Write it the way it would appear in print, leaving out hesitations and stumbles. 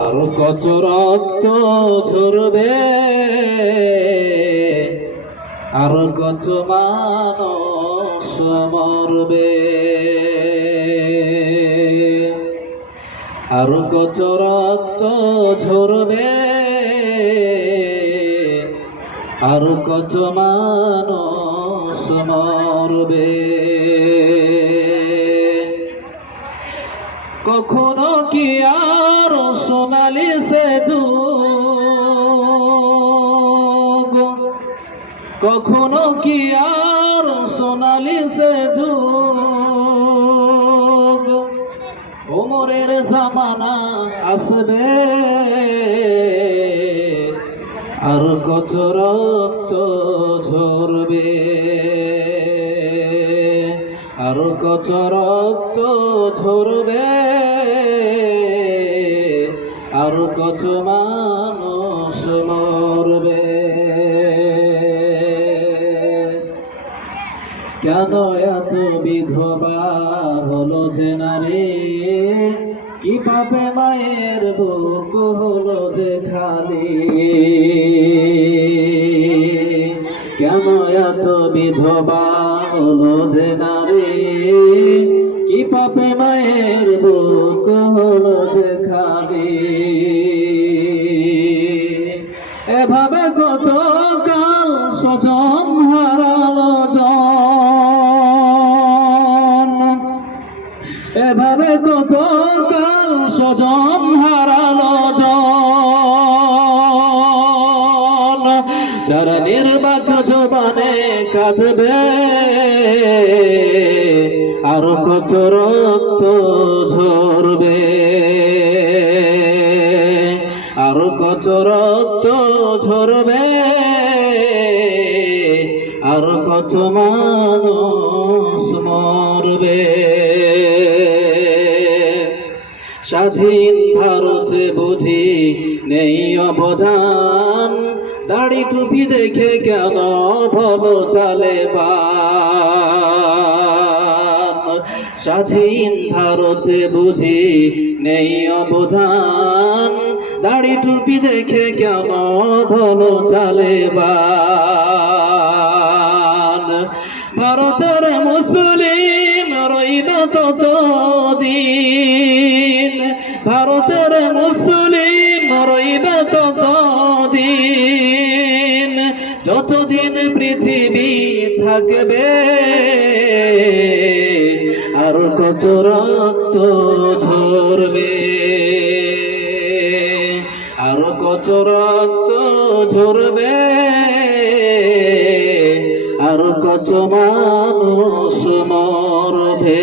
আর কত রক্ত ঝরবে, আর কত মানুষ মরবে, আর কত রক্ত ঝরবে, আর কত মানুষ মরবে। কখনো কি আর সোনালি সে যুগ, কখনো কি আর সোনালি সে যুগ, ওমরের জামানা আসবে, আর কত রক্ত ঝরবে, আর কত রক্ত ঝরবে, আর কত মানুষ মরবে। কেন এত বিধবা হলো যে নারী, কি পাপে মায়ের বুক হলো যে খালি। কেন এত বিধবা হলো যে নারী, কি পাপে মায়ের বুক হলো যে খালি। এভাবে কত কাল স্বজন হারালো জন, এভাবে কত কাল স্বজন হারালো জন। যারা নির্বাক জবানে কাঁদবে, আর কত রক্ত ঝরবে, আর কত রক্ত ঝরবে, আর কত মানুষ মরবে। স্বাধীন ভারতে বুঝি নেই অবদান, দাড়ি টুপি দেখে কেন বলো তালেবান। স্বাধীন ভারতে বুঝি নেই অবদান, দাড়ি টুপি দেখে কেন বলো তালেবান। ভারতের মুসলিম রইবে ততদিন, ভারতের মুসলিম রইবে ততদিন, যতদিন পৃথিবী থাকবে, আর কত রক্ত ঝরবে, আর কত রক্ত ঝরবে, আর কত মানুষ মরবে।